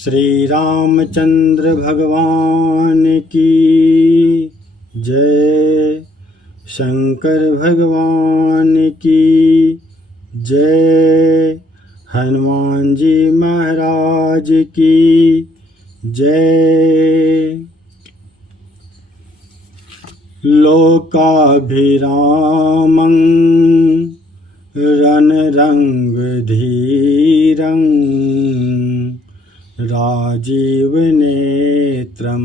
श्री रामचंद्र भगवान की जय। शंकर भगवान की जय। हनुमान जी महाराज की जय। लोकाभिरामं रणरंग धीरं राजीव नेत्रं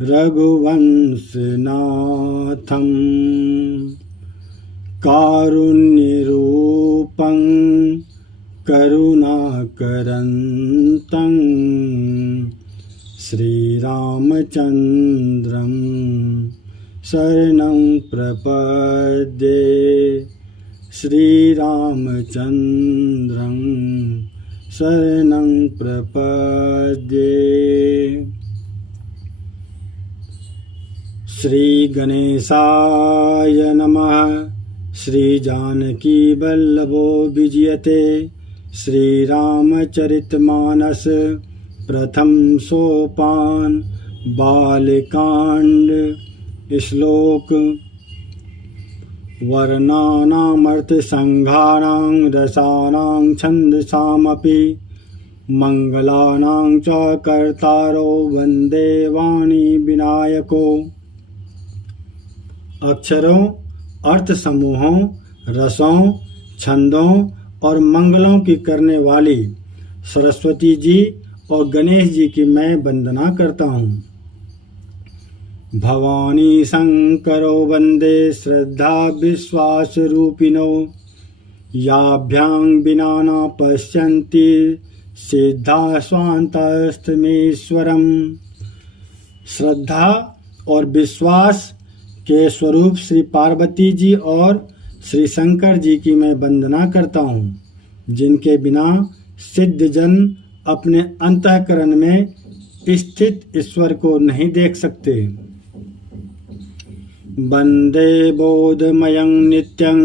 रघुवंशनाथं कारुण्यरूपं करुणाकरन्तं श्रीरामचन्द्रं शरणं प्रपद्ये। श्रीरामचन्द्रं शरणं प्रपद्ये। श्रीगणेशाय नमः। श्रीजानकीवल्लभो विजयते। श्रीरामचरितमानस प्रथम सोपान बालकांड श्लोक। वर्णानामर्थसंहारां रसानां छन्दसामपि मंगलानां च कर्तारो वन्दे वाणी विनायको। अक्षरों, अर्थ समूहों, रसों, छंदों और मंगलों की करने वाली सरस्वती जी और गणेश जी की मैं वंदना करता हूँ। भवानी शंकरो वंदे श्रद्धा विश्वास रूपिणो। याभ्यां विना न पश्यन्ति सिद्धा स्वान्तस्तमेश्वरम्। श्रद्धा और विश्वास के स्वरूप श्री पार्वती जी और श्री शंकर जी की मैं वंदना करता हूँ, जिनके बिना सिद्ध जन अपने अंतःकरण में स्थित ईश्वर को नहीं देख सकते। वंदे बोधमयं नित्यं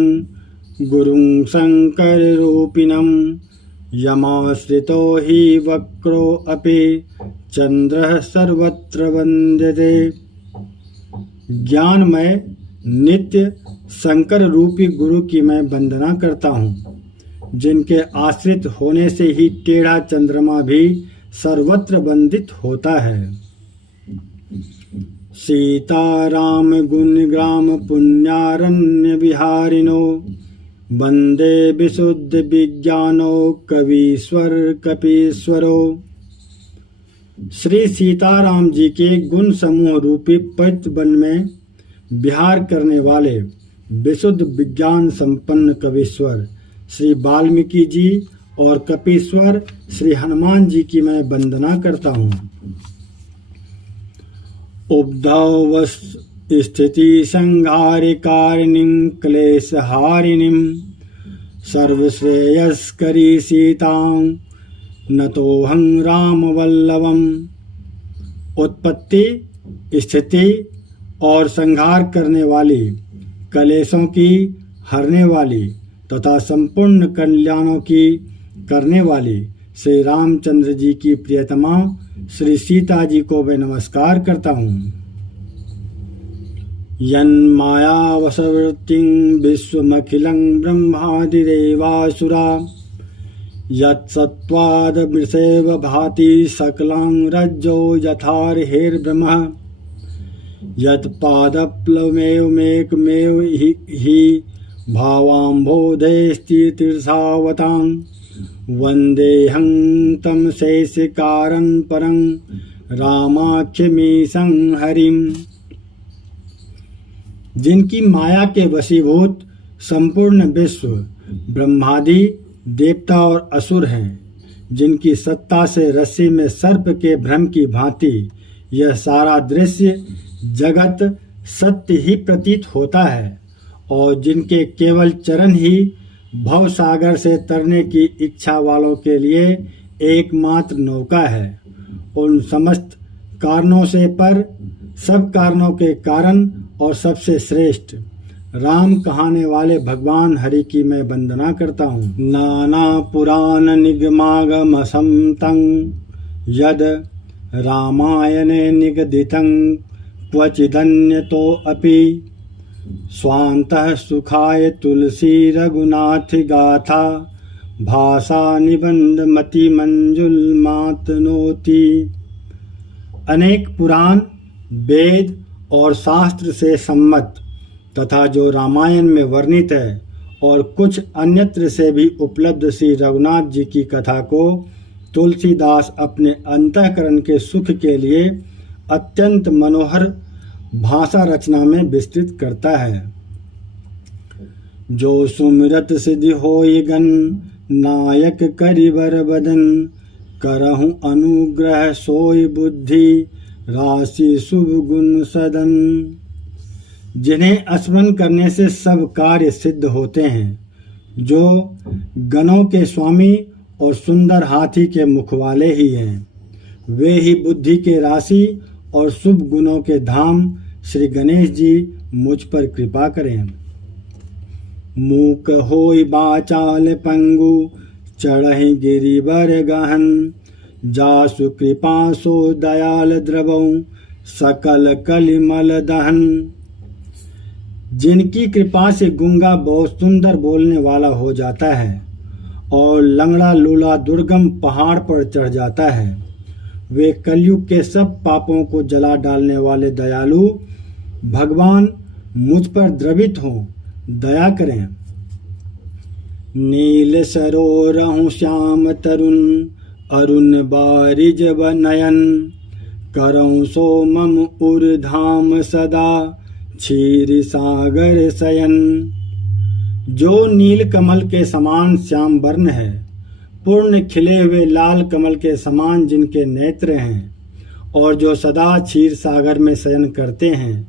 गुरुं शंकर रूपिणं। यमाश्रितो हि वक्रो अपि चंद्रः सर्वत्र वंदते। ज्ञानमय नित्य शंकर रूपी गुरु की मैं वंदना करता हूँ, जिनके आश्रित होने से ही टेढ़ा चंद्रमा भी सर्वत्र वंदित होता है। सीताराम गुणग्राम पुण्यारण्य विहारिणो। वंदे विशुद्ध विज्ञानो कवीश्वर कपीश्वरो। श्री सीताराम जी के गुण समूह रूपी पवित्र वन में विहार करने वाले विशुद्ध विज्ञान संपन्न कवीश्वर श्री वाल्मीकि जी और कपीश्वर श्री हनुमान जी की मैं वंदना करता हूँ। उद्धव स्थिति संहारिकारिणीं क्लेशहारिणीं सर्वश्रेयस्करी सीतां नतोऽहं रामवल्लभम्। उत्पत्ति, स्थिति और संहार करने वाली, कलेशों की हरने वाली तथा संपूर्ण कल्याणों की करने वाली श्री रामचंद्र जी की प्रियतमा श्री सीता जी को मैं नमस्कार करता हूँ। यन्मायावशवृत्तिं विश्वमखिलं ब्रह्मादिदेवासुरा। यत्सत्त्वादमृषैव भाति सकलां रज्जो यथार्हिर्ब्रह्मः। यत्पादप्लवमेवमेकमेव हि भावाम्भोधेस्तितीर्थावतां। वन्देऽहं तं शेषकारं परं रामाख्यमीशं हरिम्। जिनकी माया के वशीभूत संपूर्ण विश्व ब्रह्मादि देवता और असुर हैं, जिनकी सत्ता से रस्सी में सर्प के भ्रम की भांति यह सारा दृश्य जगत सत्य ही प्रतीत होता है, और जिनके केवल चरण ही भव सागर से तरने की इच्छा वालों के लिए एकमात्र नौका है। उन समस्त कारणों से पर सब कारणों के कारण और सबसे श्रेष्ठ राम कहाने वाले भगवान हरि की मैं वंदना करता हूँ। नाना पुराण निगमागम समतं यद रामायणे निगदितं क्वचिदन्यतो अपि स्वान्तः सुखाय तुलसी रघुनाथ गाथा भाषा निबंध मति मंजुल मातनोति। अनेक पुराण, वेद और शास्त्र से सम्मत तथा जो रामायण में वर्णित है और कुछ अन्यत्र से भी उपलब्ध श्री रघुनाथ जी की कथा को तुलसीदास अपने अंतःकरण के सुख के लिए अत्यंत मनोहर भाषा रचना में विस्तृत करता है। जो सुमिरत सिद्धि होय गन नायक करिबर बदन करहु अनुग्रह सोय बुद्धि राशि शुभ गुण सदन। जिन्हें स्मरण करने से सब कार्य सिद्ध होते हैं, जो गणों के स्वामी और सुंदर हाथी के मुख वाले ही हैं, वे ही बुद्धि के राशि और शुभ गुणों के धाम श्री गणेश जी मुझ पर कृपा करें। मूक होई बाचाल पंगु चढ़हि गिरिवर गहन जासु कृपा सो दयाल द्रवौ सकल कलिमल दहन। जिनकी कृपा से गूंगा बहुत सुंदर बोलने वाला हो जाता है और लंगड़ा लूला दुर्गम पहाड़ पर चढ़ जाता है, वे कलयुग के सब पापों को जला डालने वाले दयालु भगवान मुझ पर द्रवित हों, दया करें। नील सरोरहु श्याम तरुण अरुण बारिज नयन करऊं सो मम उर्धाम सदा क्षीर सागर शयन। जो नील कमल के समान श्याम वर्ण है, पूर्ण खिले हुए लाल कमल के समान जिनके नेत्र हैं और जो सदा क्षीर सागर में शयन करते हैं,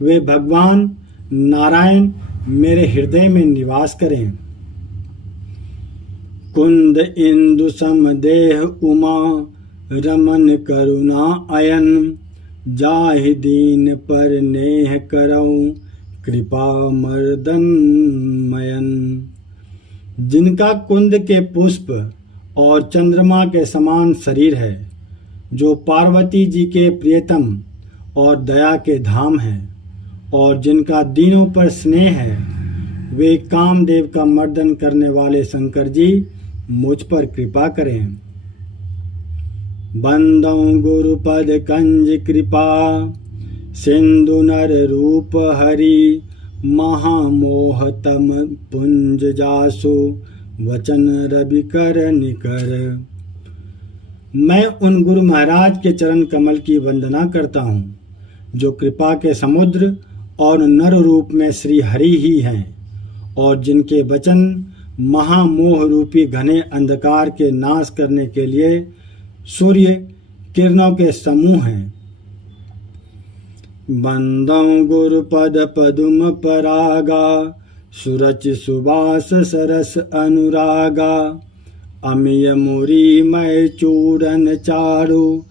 वे भगवान नारायण मेरे हृदय में निवास करें। कुंद इंदु समदेह उमा रमन करुणा अयन जाहि दीन पर नेह करऊं कृपा मर्दन मयन। जिनका कुंद के पुष्प और चंद्रमा के समान शरीर है, जो पार्वती जी के प्रियतम और दया के धाम हैं और जिनका दीनों पर स्नेह है, वे कामदेव का मर्दन करने वाले शंकर जी मुझ पर कृपा करें। बंदौ गुरुपद कंज कृपा सिंधु नर रूप हरि महामोहतम पुंज जासु वचन रवि कर निकर। मैं उन गुरु महाराज के चरण कमल की वंदना करता हूँ, जो कृपा के समुद्र और नर रूप में श्री हरि ही हैं और जिनके वचन महामोह रूपी घने अंधकार के नाश करने के लिए सूर्य किरणों के समूह हैं। बंदौ गुरुपद पदुम परागा सुरच सुबास सरस अनुरागा अमिय मुरी मय चूरन चारु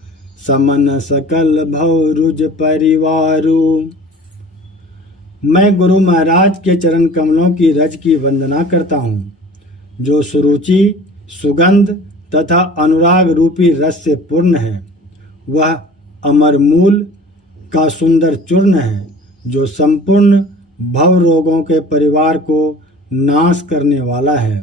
समन सकल भव रुज परिवारु। मैं गुरु महाराज के चरण कमलों की रज की वंदना करता हूँ, जो सुरुचि सुगंध तथा अनुराग रूपी रस से पूर्ण है। वह अमर मूल का सुंदर चूर्ण है, जो संपूर्ण भव रोगों के परिवार को नाश करने वाला है।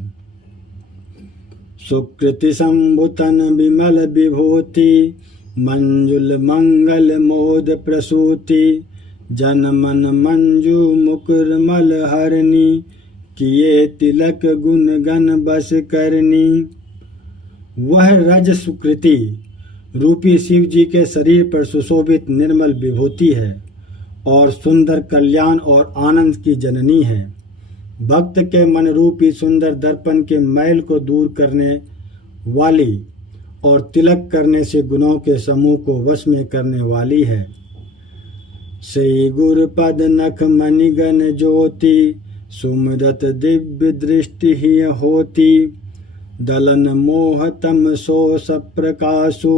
सुकृति संभुतन विमल विभूति मंजुल मंगल मोद प्रसूति जन मन मंजू मुकुर मल हरनी किए तिलक गुण गण बस करनी। वह रज सुकृति रूपी शिव जी के शरीर पर सुशोभित निर्मल विभूति है और सुंदर कल्याण और आनंद की जननी है। भक्त के मन रूपी सुंदर दर्पण के मैल को दूर करने वाली और तिलक करने से गुणों के समूह को वश में करने वाली है। श्री गुरु पद नख मणिगण ज्योति सुमरत दिव्य दृष्टि ही होती दलन मोहतम सो सप्रकाशु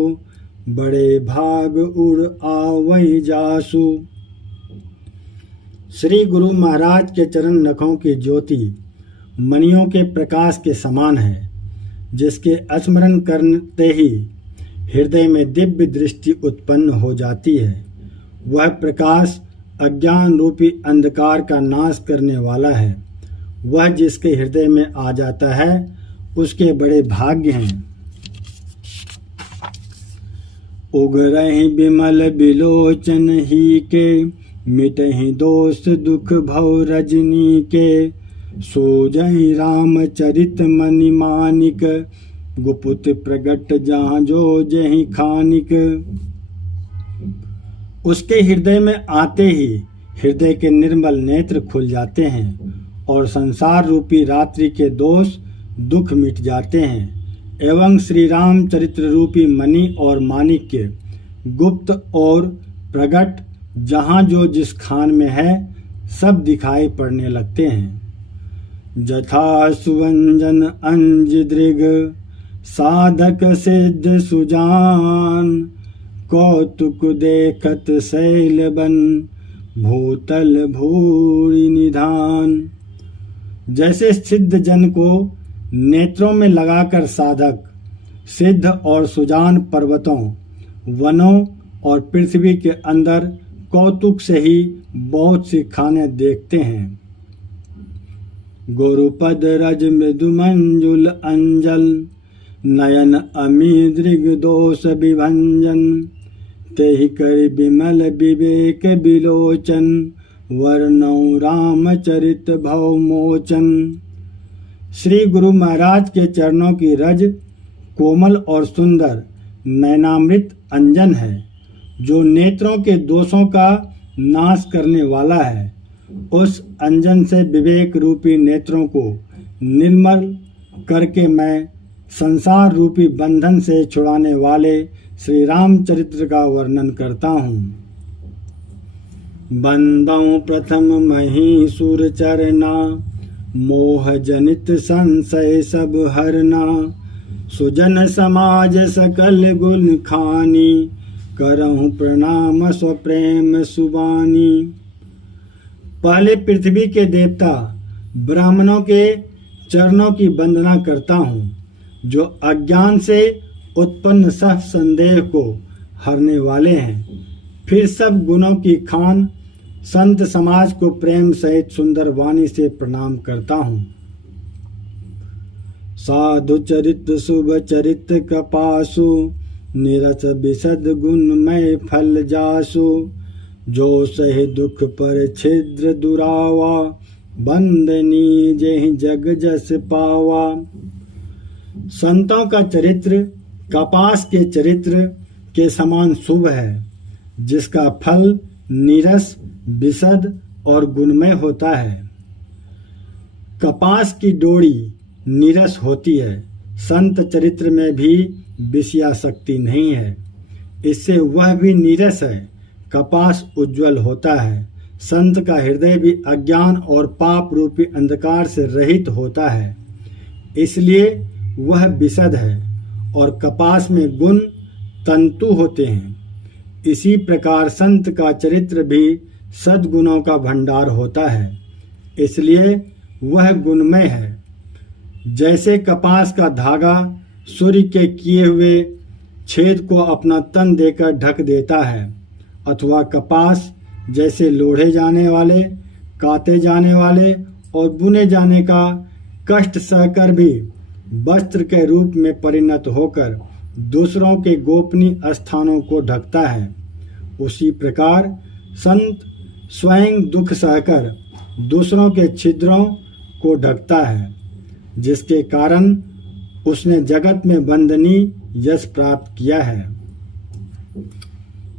बड़े भाग उड़ आवै जासु। श्री गुरु महाराज के चरण नखों की ज्योति मणियों के प्रकाश के समान है, जिसके स्मरण करते ही हृदय में दिव्य दृष्टि उत्पन्न हो जाती है। वह प्रकाश अज्ञान रूपी अंधकार का नाश करने वाला है। वह जिसके हृदय में आ जाता है उसके बड़े भाग्य हैं। उगरहि बिमल बिलोचन ही के, मिटहि दोष दुख भव रजनी के। सोजहि रामचरित मनि मानिक, गुपुत प्रगट जहाँ जो जहि खानिक। उसके हृदय में आते ही हृदय के निर्मल नेत्र खुल जाते हैं और संसार रूपी रात्रि के दोष दुख मिट जाते हैं, एवं श्री राम चरित्र रूपी मणि और माणिक्य गुप्त और प्रगट जहाँ जो जिस खान में है सब दिखाई पड़ने लगते हैं। जथा सुवंजन अंज दृग, साधक सिद्ध सुजान। कौतुक देखत शैल बन, भूतल भूरि निधान। जैसे सिद्ध जन को नेत्रों में लगाकर साधक सिद्ध और सुजान पर्वतों, वनों और पृथ्वी के अंदर कौतुक से ही बहुत सी खाने देखते हैं। गुरुपद रज मृदु मंजुल अंजल, नयन अमी दृग दोष विभंजन। तेहि कर विमल विवेक बिलोचन, वर्णौ रामचरित भव मोचन। श्री गुरु महाराज के चरणों की रज कोमल और सुंदर नयनामृत अंजन है, जो नेत्रों के दोषों का नाश करने वाला है। उस अंजन से विवेक रूपी नेत्रों को निर्मल करके मैं संसार रूपी बंधन से छुड़ाने वाले श्री रामचरित्र का वर्णन करता हूँ। बंदौ प्रथम मही सुर चरना, मोह जनित संशय सब हरना। सुजन समाज सकल गुण खानी, करहु प्रणाम स्वप्रेम सुबानी। पहले पृथ्वी के देवता ब्राह्मणों के चरणों की वंदना करता हूँ, जो अज्ञान से उत्पन्न सब संदेह को हरने वाले हैं। फिर सब गुणों की खान संत समाज को प्रेम सहित सुंदर वाणी से प्रणाम करता हूँ। साधु चरित शुभ चरित कपासु, निरस विशद गुणमय फल जासु। जो सहे दुख पर छिद्र दुरावा, बंदनी जेहि जग जस पावा। संतों का चरित्र कपास के चरित्र के समान शुभ है, जिसका फल नीरस विशद और गुणमय होता है। कपास की डोरी नीरस होती है, संत चरित्र में भी विषयाशक्ति नहीं है, इससे वह भी नीरस है। कपास उज्जवल होता है, संत का हृदय भी अज्ञान और पाप रूपी अंधकार से रहित होता है, इसलिए वह विशद है। और कपास में गुण तंतु होते हैं। इसी प्रकार संत का चरित्र भी सद्गुणों का भंडार होता है, इसलिए वह गुणमय है। जैसे कपास का धागा सूर्य के किए हुए छेद को अपना तन देकर ढक देता है, अथवा कपास जैसे लोढ़े जाने वाले, काते जाने वाले और बुने जाने का कष्ट सहकर भी वस्त्र के रूप में परिणत होकर दूसरों के गोपनीय स्थानों को ढकता है, उसी प्रकार संत स्वयं दुख सहकर दूसरों के छिद्रों को ढकता है, जिसके कारण उसने जगत में वंदनीय यश प्राप्त किया है।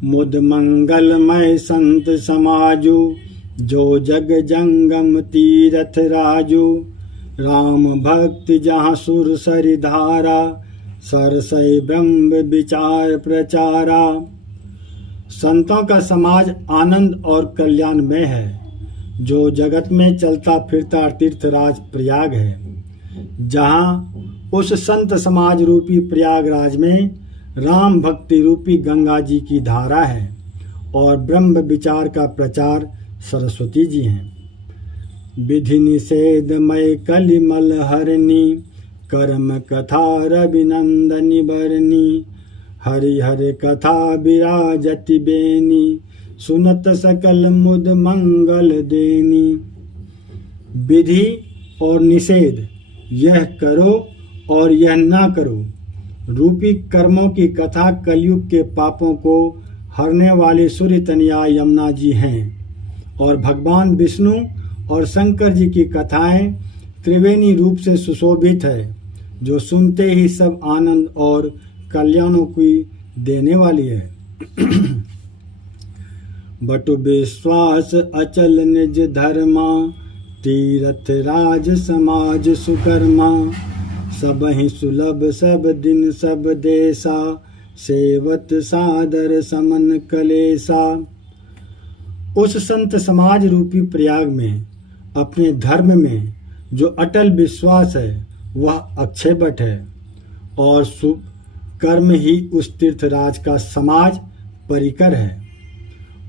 मुद मंगलमय संत समाजु, जो जग जंगम तीरथ राजू। राम भक्ति जहाँ सुर सरि धारा, सरसई ब्रह्म विचार प्रचारा। संतों का समाज आनंद और कल्याणमय है, जो जगत में चलता फिरता तीर्थराज प्रयाग है। जहाँ उस संत समाज रूपी प्रयागराज में राम भक्ति रूपी गंगा जी की धारा है और ब्रह्म विचार का प्रचार सरस्वती जी हैं। विधि निषेधमय कलिमल हरनी, कर्म कथा रविनंदनी बरनी, हरि हरि कथा विराजति बेनी, सुनत सकल मुद मंगल देनी। विधि और निषेध, यह करो और यह ना करो रूपी कर्मों की कथा कलयुग के पापों को हरने वाली सूर्य तनया यमुना जी हैं, और भगवान विष्णु और शंकर जी की कथाएं त्रिवेणी रूप से सुशोभित है, जो सुनते ही सब आनंद और कल्याणों की देने वाली है। बटु विश्वास अचल निज धर्मा, तीर्थ राज समाज सुकर्मा, सब ही सुलभ सब दिन सब देशा, सेवत सादर समन कलेसा। उस संत समाज रूपी प्रयाग में अपने धर्म में जो अटल विश्वास है वह अक्षय बट है, और शुभ कर्म ही उस तीर्थराज का समाज परिकर है।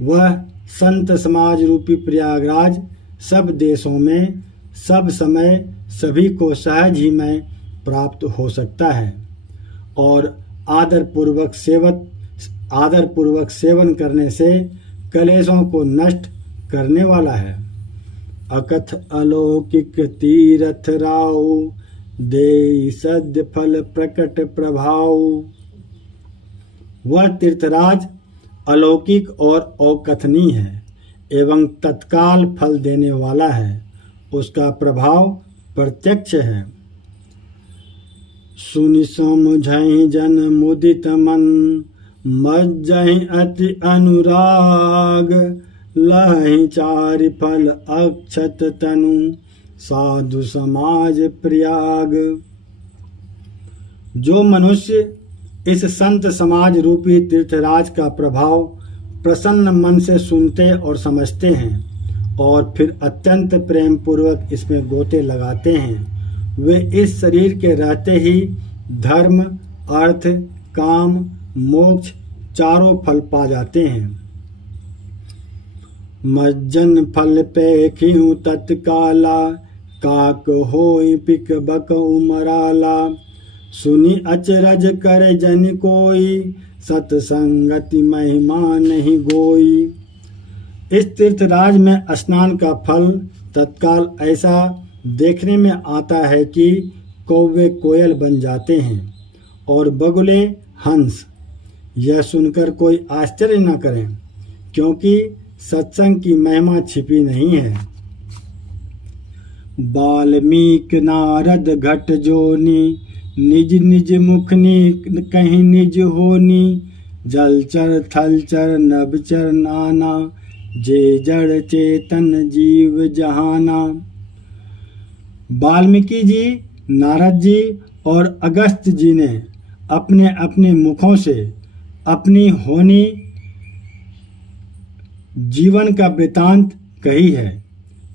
वह संत समाज रूपी प्रयागराज सब देशों में सब समय सभी को सहज ही में प्राप्त हो सकता है, और आदरपूर्वक सेवन करने से कलेशों को नष्ट करने वाला है। अकथ अलौकिक तीरथ राव, दे सद्य फल प्रकट प्रभाव। वह तीर्थराज अलौकिक और अकथनीय है एवं तत्काल फल देने वाला है, उसका प्रभाव प्रत्यक्ष है। सुनि समझहि जन मुदित मन, मज्जहि अति अनुराग, लहि चारि फल अक्षत तनु, साधु समाज प्रयाग। जो मनुष्य इस संत समाज रूपी तीर्थराज का प्रभाव प्रसन्न मन से सुनते और समझते हैं और फिर अत्यंत प्रेम पूर्वक इसमें गोते लगाते हैं, वे इस शरीर के रहते ही धर्म, अर्थ, काम, मोक्ष चारों फल पा जाते हैं। मज्जन फल पेखिहु तत्काला, काक होई पिक बक उमराला, सुनी अचरज कर जन कोई, सतसंगति महिमा नहीं गोई। इस तीर्थराज में स्नान का फल तत्काल ऐसा देखने में आता है कि कौवे कोयल बन जाते हैं और बगुले हंस। यह सुनकर कोई आश्चर्य न करें, क्योंकि सत्संग की महिमा छिपी नहीं है। वाल्मीक नारद घट जोनी, निज निज मुखनी कहीं निज होनी, जलचर थलचर नभचर नाना, जे जड़ चेतन जीव जहाना। वाल्मीकि जी, नारद जी और अगस्त्य जी ने अपने अपने मुखों से अपनी होनी जीवन का वृतांत कही है।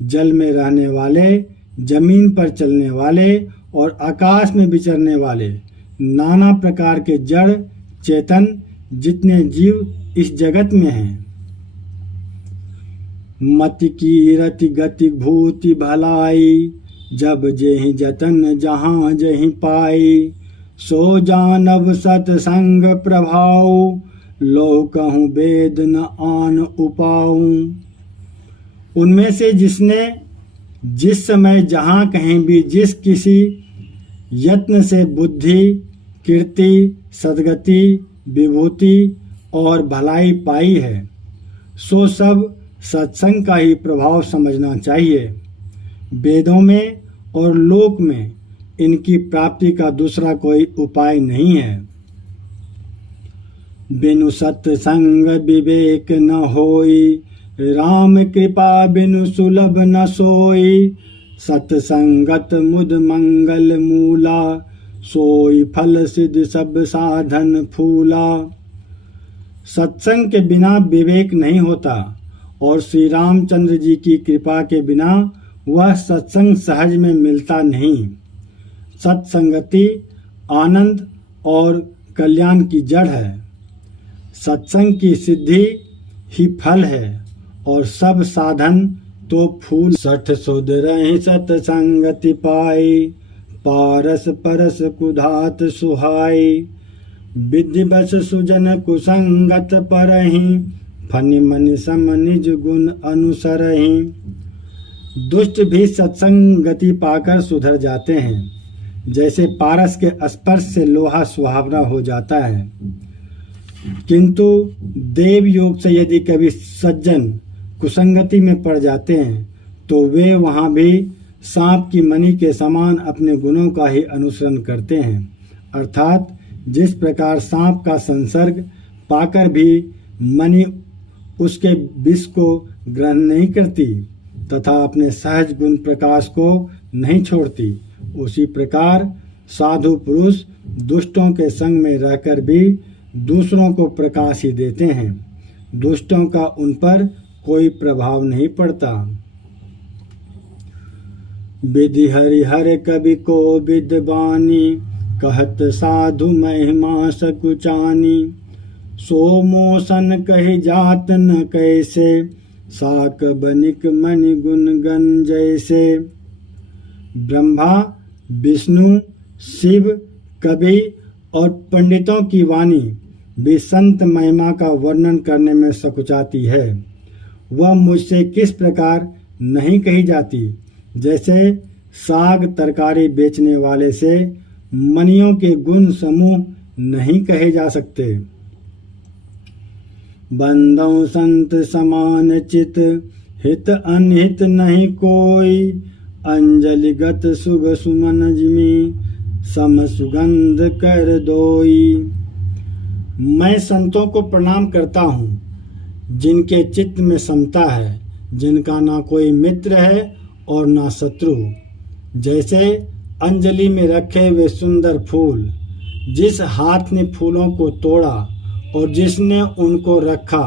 जल में रहने वाले, जमीन पर चलने वाले और आकाश में विचरने वाले नाना प्रकार के जड़ चेतन जितने जीव इस जगत में हैं, मति की रति गति भूति भलाई, जब जेहि जतन जहाँ जहीं पाई, सो जानव सतसंग प्रभाव, लो कहूँ वेद न आन उपाऊं। उनमें से जिसने जिस समय जहाँ कहीं भी जिस किसी यत्न से बुद्धि, कीर्ति, सद्गति, विभूति और भलाई पाई है, सो सब सत्संग का ही प्रभाव समझना चाहिए। वेदों में और लोक में इनकी प्राप्ति का दूसरा कोई उपाय नहीं है। बिनु सत्संग विवेक न होई, राम कृपा बिनु सुलभ न सोई, सत्संगत मुद मंगल मूला, सोई फल सिद्ध सब साधन फूला। सत्संग के बिना विवेक नहीं होता और श्री रामचंद्र जी की कृपा के बिना वह सत्संग सहज में मिलता नहीं। सत्संगति आनंद और कल्याण की जड़ है। सत्संग की सिद्धि ही फल है और सब साधन तो फूल। 60 सुध रही सतसंगति पाई, पारस परस कुधात सुहाई। विधि बस सुजन कुसंगत परहि, फनि मनि सम निज गुण अनुसरहि। दुष्ट भी सत्संगति पाकर सुधर जाते हैं, जैसे पारस के स्पर्श से लोहा सुहावना हो जाता है। किंतु देव योग से यदि कभी सज्जन कुसंगति में पड़ जाते हैं तो वे वहाँ भी सांप की मणि के समान अपने गुणों का ही अनुसरण करते हैं। अर्थात जिस प्रकार सांप का संसर्ग पाकर भी मणि उसके विष को ग्रहण नहीं करती तथा अपने सहज गुण प्रकाश को नहीं छोड़ती, उसी प्रकार साधु पुरुष दुष्टों के संग में रहकर भी दूसरों को प्रकाश ही देते हैं। दुष्टों का उन पर कोई प्रभाव नहीं पड़ता। विधि हरिहर कवि को विद्वानी, कहत साधु महिमा सकुचानी। सो मोसन कही जात न कैसे, साक बनिक मणि गुण गण जैसे। ब्रह्मा, विष्णु, शिव, कवि और पंडितों की वाणी भी संत महिमा का वर्णन करने में सकुचाती है। वह मुझसे किस प्रकार नहीं कही जाती, जैसे साग तरकारी बेचने वाले से मणियों के गुण समूह नहीं कहे जा सकते। बंदौ संत समान चित, हित अनहित नहीं कोई। अंजलिगत शुभ सुमन जिमि, सम सुगंध कर दोई। मैं संतों को प्रणाम करता हूँ जिनके चित्त में समता है, जिनका ना कोई मित्र है और ना शत्रु। जैसे अंजलि में रखे हुए सुंदर फूल, जिस हाथ ने फूलों को तोड़ा और जिसने उनको रखा,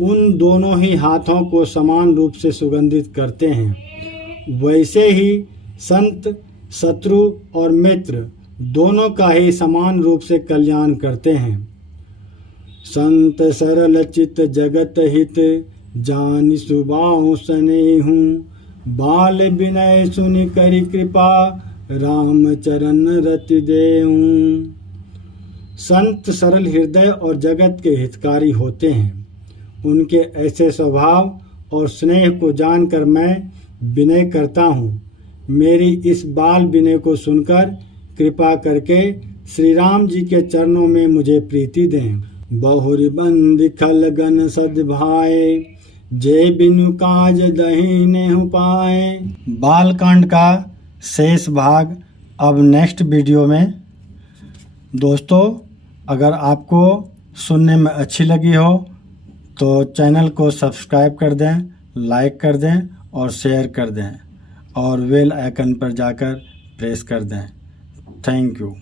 उन दोनों ही हाथों को समान रूप से सुगंधित करते हैं। वैसे ही संत शत्रु और मित्र दोनों का ही समान रूप से कल्याण करते हैं। संत सरल चित जगत हित, जानि सुबाहु स्नेहु। बाल विनय सुनि करि कृपा, राम चरण रति देहु। संत सरल हृदय और जगत के हितकारी होते हैं। उनके ऐसे स्वभाव और स्नेह को जानकर मैं विनय करता हूँ। मेरी इस बाल विनय को सुनकर कृपा करके श्री राम जी के चरणों में मुझे प्रीति दें। बहुरी बंद खल गन सद्भाए, जे बिनु काज दही नेहु पाए। बालकांड का शेष भाग अब नेक्स्ट वीडियो में। दोस्तों, अगर आपको सुनने में अच्छी लगी हो तो चैनल को सब्सक्राइब कर दें, लाइक कर दें और शेयर कर दें और बेल आइकन पर जाकर प्रेस कर दें। Thank you.